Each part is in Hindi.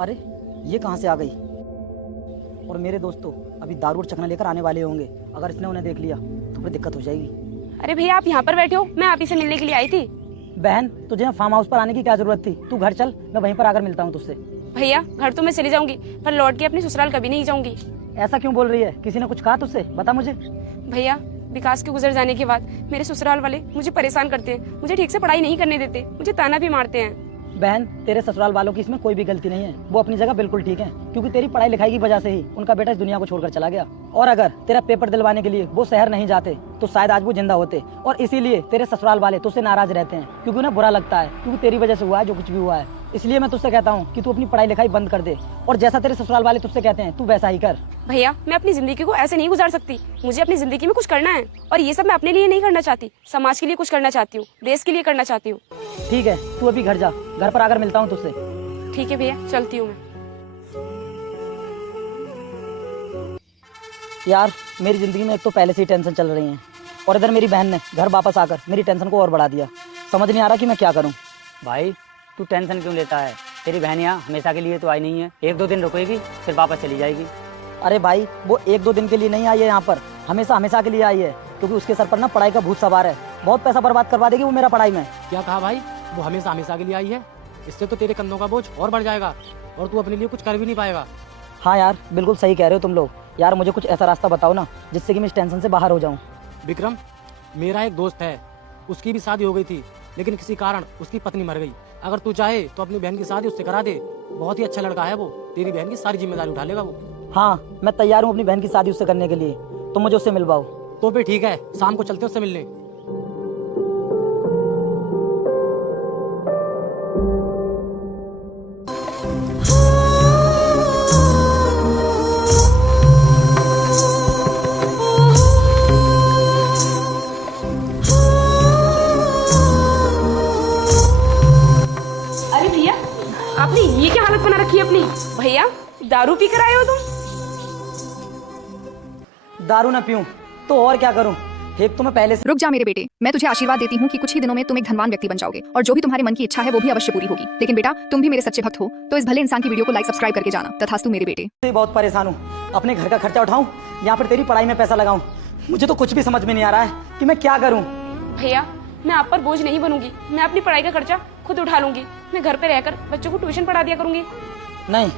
अरे ये कहाँ से आ गई? और मेरे दोस्तों अभी दारू और चखना लेकर आने वाले होंगे। अगर इसने उन्हें देख लिया तो फिर दिक्कत हो जाएगी। अरे भैया आप यहाँ पर बैठे हो, मैं आप ही से मिलने के लिए आई थी। बहन तुझे यहाँ फार्म हाउस पर आने की क्या जरूरत थी? तू घर चल, मैं वहीं पर आकर मिलता हूँ तुझसे। भैया घर तो मैं चली जाऊंगी, पर लौट के अपनी ससुराल कभी नहीं जाऊंगी। ऐसा क्यों बोल रही है? किसी ने कुछ कहा तुझसे? बता मुझे। भैया विकास के गुजर जाने के बाद मेरे ससुराल वाले मुझे परेशान करते हैं, मुझे ठीक से पढ़ाई नहीं करने देते, मुझे ताना भी मारते हैं। बहन तेरे ससुराल वालों की इसमें कोई भी गलती नहीं है, वो अपनी जगह बिल्कुल ठीक है, क्योंकि तेरी पढ़ाई लिखाई की वजह से ही उनका बेटा इस दुनिया को छोड़कर चला गया। और अगर तेरा पेपर दिलवाने के लिए वो शहर नहीं जाते तो शायद आज वो जिंदा होते। और इसीलिए तेरे ससुराल वाले तुझसे नाराज रहते हैं, क्योंकि उन्हें बुरा लगता है, क्योंकि तेरी वजह से हुआ है जो कुछ भी हुआ है। इसलिए मैं तुझसे कहता हूँ कि तू अपनी पढ़ाई लिखाई बंद कर दे, और जैसा तेरे ससुराल वाले तुझसे कहते हैं तू वैसा ही कर। भैया मैं अपनी जिंदगी को ऐसे नहीं गुजार सकती, मुझे अपनी जिंदगी में कुछ करना है, और ये सब मैं अपने लिए नहीं करना चाहती, समाज के लिए कुछ करना चाहती हूँ, देश के लिए करना चाहती हूँ। ठीक है तू अभी घर जा, घर पर आकर मिलता हूँ तुझसे। ठीक है भैया चलती हूँ मैं। यार मेरी जिंदगी में एक तो पहले से ही टेंशन चल रही है, और इधर मेरी बहन ने घर वापस आकर मेरी टेंशन को और बढ़ा दिया। समझ नहीं आ रहा कि मैं क्या करूँ। भाई तू टेंशन क्यों लेता है? तेरी बहन यहाँ हमेशा के लिए तो आई नहीं है, एक दो दिन रुकेगी फिर वापस चली जाएगी। अरे भाई वो एक दो दिन के लिए नहीं आई है यहाँ पर, हमेशा हमेशा के लिए आई है, क्योंकि उसके सर पर ना पढ़ाई का भूत सवार है। बहुत पैसा बर्बाद करवा देगी वो मेरा पढ़ाई में। क्या कहा भाई? वो हमेशा हमेशा के लिए आई है? इससे तो तेरे कंधों का बोझ और बढ़ जाएगा और तू अपने लिए कुछ कर भी नहीं पाएगा। हाँ यार बिल्कुल सही कह रहे हो तुम लोग। यार मुझे कुछ ऐसा रास्ता बताओ ना जिससे कि मैं इस टेंशन से बाहर हो जाऊँ। विक्रम, मेरा एक दोस्त है, उसकी भी शादी हो गई थी, लेकिन किसी कारण उसकी पत्नी मर गई। अगर तू चाहे तो अपनी बहन की शादी उससे करा दे। बहुत ही अच्छा लड़का है वो, तेरी बहन की सारी जिम्मेदारी उठा लेगा वो। हाँ मैं तैयार हूँ अपनी बहन की शादी उससे करने के लिए, तुम मुझे उससे मिलवाओ। तो फिर ठीक है, शाम को चलते उससे मिलने। अरे भैया आपने ये क्या हालत बना रखी है अपनी? भैया दारू पी कर आए हो तुम? दारू ना पीऊं तो और क्या करूं? एक तो मैं पहले से। रुक जा मेरे बेटे, मैं तुझे आशीर्वाद देती हूँ कि कुछ ही दिनों में तुम एक धनवान व्यक्ति बन जाओगे, और जो भी तुम्हारे मन की इच्छा है वो भी अवश्य पूरी होगी। लेकिन बेटा तुम भी मेरे सच्चे भक्त हो, तो इस भले इंसान की वीडियो को लाइक सब्सक्राइब करके जाना। तथास्तु मेरे बेटे। बहुत परेशान हूँ, अपने घर का खर्चा उठाऊं यहाँ पर तेरी पढ़ाई में पैसा लगाऊं, मुझे तो कुछ भी समझ में नहीं आ रहा है कि मैं क्या करूं। भैया मैं आप पर बोझ नहीं बनूंगी, मैं अपनी पढ़ाई का खर्चा खुद उठा लूंगी। मैं घर पे रहकर बच्चों को ट्यूशन पढ़ा दिया करूंगी। नहीं,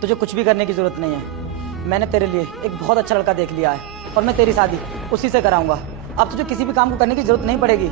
तुझे कुछ भी करने की जरूरत नहीं है। मैंने तेरे लिए एक बहुत अच्छा लड़का देख लिया है, और मैं तेरी शादी उसी से कराऊंगा। अब तुझे किसी भी काम को करने की जरूरत नहीं पड़ेगी।